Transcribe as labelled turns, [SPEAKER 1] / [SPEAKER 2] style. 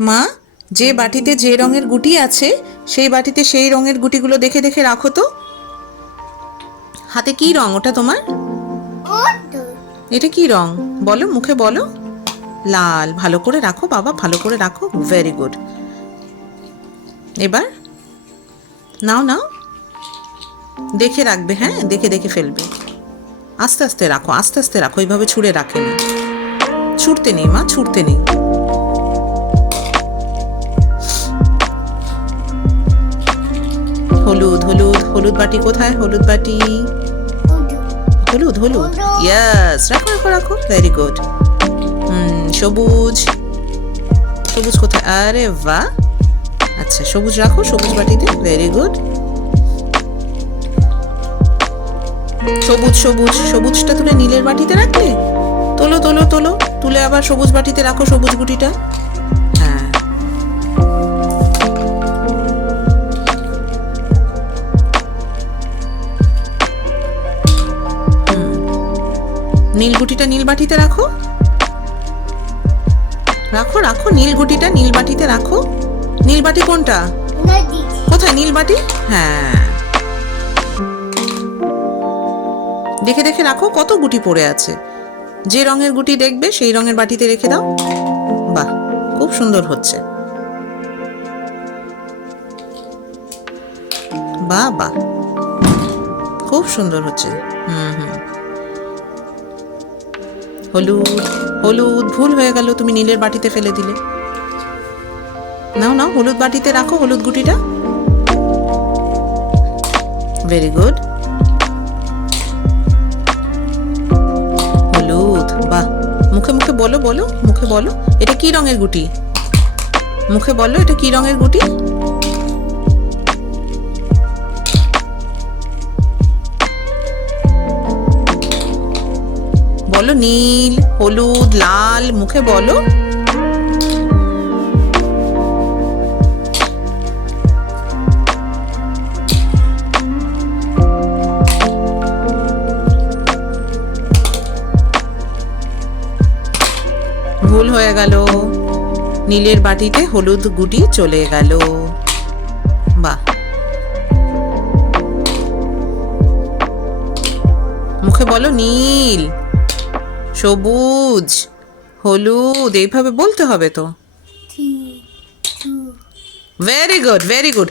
[SPEAKER 1] মা, যে বাটিতে যে রঙের গুটি আছে, সেই বাটিতে সেই রঙের গুটিগুলো দেখে দেখে রাখো তো। হাতে কি রং ওটা তোমার? এটা কি রং? বলো, মুখে বলো। লাল, ভালো করে রাখো বাবা, ভালো করে রাখো। ভেরি গুড এবার নাও নাও। দেখে রাখবে হ্যাঁ? দেখে দেখে ফেলবে। আস্তে আস্তে রাখো, আস্তে আস্তে রাখো। এইভাবে ছুঁড়ে রাখে না। ছুটতে নেই মা ছুটতে নেই। হলুদ হলুদ হলুদ বাটি কোথায়? হলুদ বাটি। হলুদ হলুদ। ইয়াস রাখো রাখো রাখো। ভেরি গুড সবুজ। সবুজ কোথায়? আরে বা আচ্ছা সবুজ রাখো, সবুজ বাটিতে। ভেরি গুড সবুজ সবুজ, সবুজটা তুলে নীলের বাটিতে রাখলে? তোলো তোলো তোলো। তুলে আবার সবুজ বাটিতে রাখো সবুজ গুটিটা। নীল গুটিটা নীল বাটিতে রাখো। রাখো রাখো নীল গুটিটা নীল বাটিতে রাখো। নীল বাটি কোনটা? কোথায়? নীল বাটি? হ্যাঁ। দেখে দেখে রাখো কত গুটি পড়ে আছে। যে রঙের গুটি দেখবে সেই রঙের বাটিতে রেখে দাও। বাহ খুব সুন্দর হচ্ছে। বাহ বাহ। খুব সুন্দর হচ্ছে। হুম হুম। হলুদ হলুদ, ভুল হয়ে গেল, তুমি নীলের বাটিতে ফেলে দিলে। নাও নাও, হলুদ বাটিতে রাখো, হলুদ গুটিটা। ভেরি গুড হলুদ, বাহ। মুখে মুখে বলো বলো, মুখে বলো, এটা কি রঙের গুটি? মুখে বলো, এটা কি রঙের গুটি? বলো নীল, হলুদ, লাল, মুখে বলো। ভুল হয়ে গেল। নীলের বাটিতে হলুদ গুটি চলে গেল। বাহ। মুখে বলো নীল। সবুজ হলুদ এইভাবে বলতে হবে তো? Very good very good